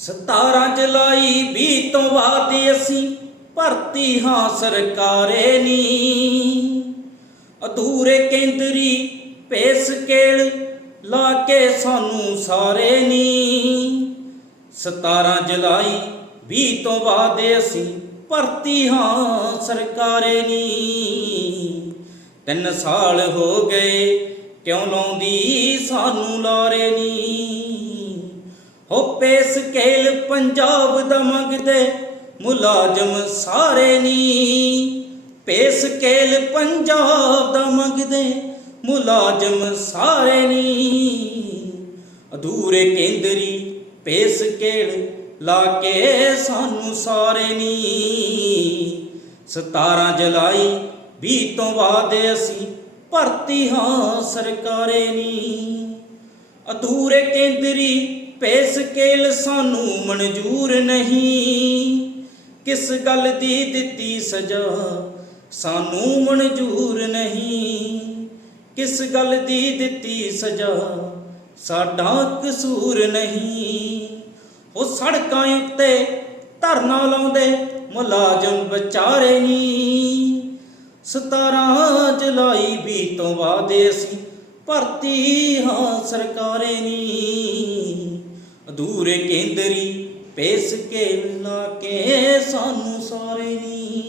17 ਜੁਲਾਈ 20 ਤੋਂ ਬਾਅਦ ਅਸੀਂ ਭਰਤੀ ਹਾਂ ਸਰਕਾਰੇ ਨੀ। ਅਧੂਰੇ ਕੇਂਦਰੀ ਪੇ ਕੇਲ ਲਾ ਕੇ ਸਾਨੂੰ ਸਾਰੇ ਨੀ। 17 ਜੁਲਾਈ 20 ਤੋਂ ਬਾਅਦ ਅਸੀਂ ਭਰਤੀ ਹਾਂ ਸਰਕਾਰੇ ਨੀ। ਤਿੰਨ ਸਾਲ ਹੋ ਗਏ, ਕਿਉਂ ਲਾਉਂਦੀ ਸਾਨੂੰ ਲਾਰੇ ਨੀ। ਹੋ ਪੇ ਸਕੇਲ ਪੰਜਾਬ ਦਾ ਮੰਗਦੇ ਮੁਲਾਜ਼ਮ ਸਾਰੇ ਨੀ। ਪੇ ਸਕੇਲ ਪੰਜਾਬ ਦਾ ਮੰਗਦੇ ਮੁਲਾਜ਼ਮ ਸਾਰੇ ਨੀ। ਅਧੂਰੇ ਕੇਂਦਰੀ ਪੇ ਸਕੇਲ ਲਾ ਕੇ ਸਾਨੂੰ ਸਾਰੇ ਨੀ। 17 ਜੁਲਾਈ 20 ਤੋਂ ਬਾਅਦ ਅਸੀਂ ਭਰਤੀ ਹਾਂ ਸਰਕਾਰੇ ਨੀ। ਅਧੂਰੇ ਕੇਂਦਰੀ ਪੇ ਸਕੇਲ ਸਾਨੂੰ ਮਨਜ਼ੂਰ ਨਹੀਂ। ਕਿਸ ਗੱਲ ਦੀ ਦਿੱਤੀ ਸਜ਼ਾ ਸਾਨੂੰ ਮਨਜ਼ੂਰ ਨਹੀਂ। ਕਿਸ ਗੱਲ ਦੀ ਦਿੱਤੀ ਸਜ਼ਾ ਸਾਡਾ ਕਸੂਰ ਨਹੀਂ। ਉਹ ਸੜਕਾਂ ਉੱਤੇ ਧਰਨਾ ਲਾਉਂਦੇ, ਮੁਲਾਜ਼ਮ ਵਿਚਾਰੇ ਨੀ। 17 ਜੁਲਾਈ ਵੀ ਤੋਂ ਬਾਅਦ ਅਸੀਂ ਭਰਤੀ ਹਾਂ ਸਰਕਾਰੇ ਨੀ। ਅਧੂਰੇ ਕੇਂਦਰੀ ਪੇਸ ਕੇ ਲਾ ਕੇ ਸਾਨੂੰ ਸਾਰੇ ਨੀ।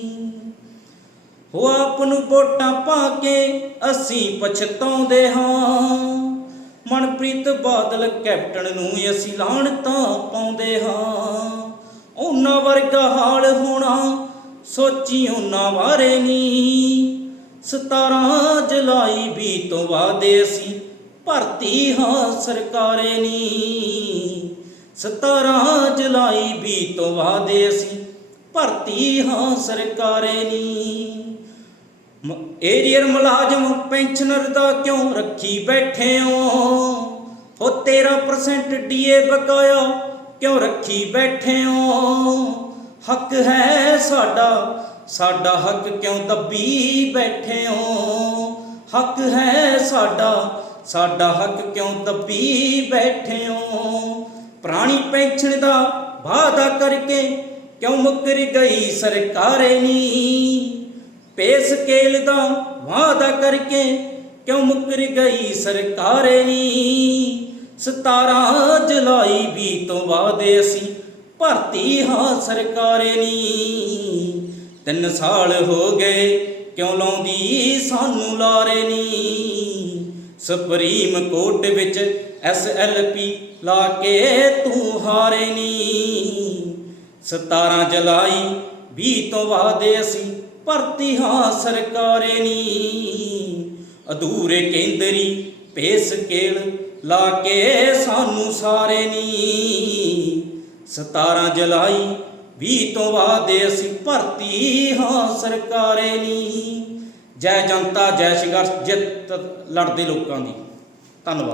ਹੋ ਆਪ ਨੂੰ ਵੋਟਾਂ ਪਾ ਕੇ ਅਸੀਂ ਪਛਤਾਉਂਦੇ ਹਾਂ। ਮਨਪ੍ਰੀਤ ਬਾਦਲ ਕੈਪਟਨ ਨੂੰ ਅਸੀਂ ਲਾਹਣਤਾਂ ਪਾਉਂਦੇ ਹਾਂ। ਉਹਨਾਂ ਵਰਗਾ ਹਾਲ ਹੋਣਾ ਸੋਚੀ ਉਹਨਾਂ ਬਾਰੇ ਨੀ। 17 ਜੁਲਾਈ ਵੀ ਤੋਂ ਬਾਅਦ ਅਸੀਂ ਭਰਤੀ ਹਾਂ ਸਰਕਾਰੇ ਨੀ। 17 ਜੁਲਾਈ 20 ਤੋਂ ਬਾਅਦ ਅਸੀਂ ਭਰਤੀ ਹਾਂ ਸਰਕਾਰੇ ਨੀ। ਏਰੀਅਰ ਮੁਲਾਜ਼ਮ, ਪੈਨਸ਼ਨਰ ਦਾ ਕਿਉਂ ਰੱਖੀ ਬੈਠੇ ਹੋ? ਹੋ 13% ਡੀਏ ਬਕਾਇਆ ਕਿਉਂ ਰੱਖੀ ਬੈਠੇ ਹੋ? ਹੱਕ ਹੈ ਸਾਡਾ ਸਾਡਾ ਹੱਕ ਕਿਉਂ ਦੱਬੀ ਬੈਠੇ ਹੋ? ਹੱਕ ਹੈ ਸਾਡਾ ਸਾਡਾ ਹੱਕ ਕਿਉਂ ਦੱਬੀ ਬੈਠਿਓ? ਹੋ ਪੁਰਾਣੀ ਪੈਨਸ਼ਨ ਦਾ ਵਾਅਦਾ ਕਰਕੇ ਕਿਉਂ ਮੁੱਕਰ ਗਈ ਸਰਕਾਰੇ ਨੀ? ਪੇ ਸਕੇਲ ਦਾ ਵਾਅਦਾ ਕਰਕੇ ਕਿਉਂ ਮੁੱਕਰ ਗਈ ਸਰਕਾਰੇ ਨੀ? 17 ਜੁਲਾਈ 20 ਤੋਂ ਬਾਅਦ ਅਸੀਂ ਭਰਤੀ ਹਾਂ ਸਰਕਾਰੇ ਨੀ। ਤਿੰਨ ਸਾਲ ਹੋ ਗਏ ਕਿਉਂ ਲਾਉਂਦੀ ਸਾਨੂੰ ਲਾਰੇ ਨੀ? ਸੁਪਰੀਮ ਕੋਰਟ ਵਿੱਚ ਐਸ ਐਲ ਪੀ ਲਾ ਕੇ ਤੂੰ ਹਾਰੇ ਨੀ। 17 ਜੁਲਾਈ 20 ਤੋਂ ਬਾਅਦ ਅਸੀਂ ਭਰਤੀ ਹਾਂ ਸਰਕਾਰੇ ਨੀ। ਅਧੂਰੇ ਕੇਂਦਰੀ ਪੇ ਕੇਲ ਲਾ ਕੇ ਸਾਨੂੰ ਸਾਰੇ ਨੀ। 17 ਜੁਲਾਈ 20 ਤੋਂ ਬਾਅਦ ਅਸੀਂ ਭਰਤੀ ਹਾਂ ਸਰਕਾਰੇ ਨੀ। ਜੈ ਜਨਤਾ ਜੈ ਸੰਘਰਸ਼ ਜਿੱਤ ਲੜਦੇ ਲੋਕਾਂ ਦੀ। ਧੰਨਵਾਦ।